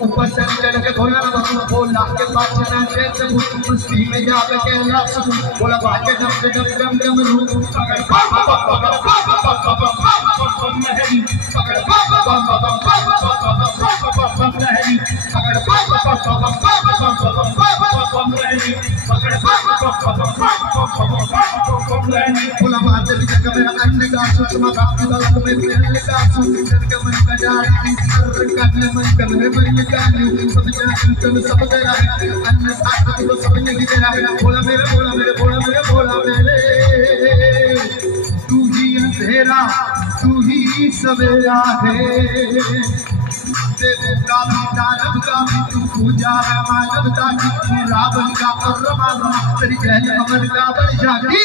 ऊपर चढ़ के बोला बोला के पास ना जैसे मस्ती में जाके के लाश बोला बाके दम दम दम रूप पकड़ पकड़ लहरी पकड़ बोला बात जगह में अन्य का सुषमा बाप गलत में खेल का सुंदर के मन का जाती सर काटने मन कमरे में निकाली सब जान तुम सब तेरा अन्य साथ तो सब ने गिरा बोला मेरे बोला मेरे बोला मेरे बोला मेरे तू ही अंधेरा तू ही सवेरा है देवता दानव का भी तू पूजा है मानवता की तू रावण का और रावण तेरी कहने अमर का वर्षा की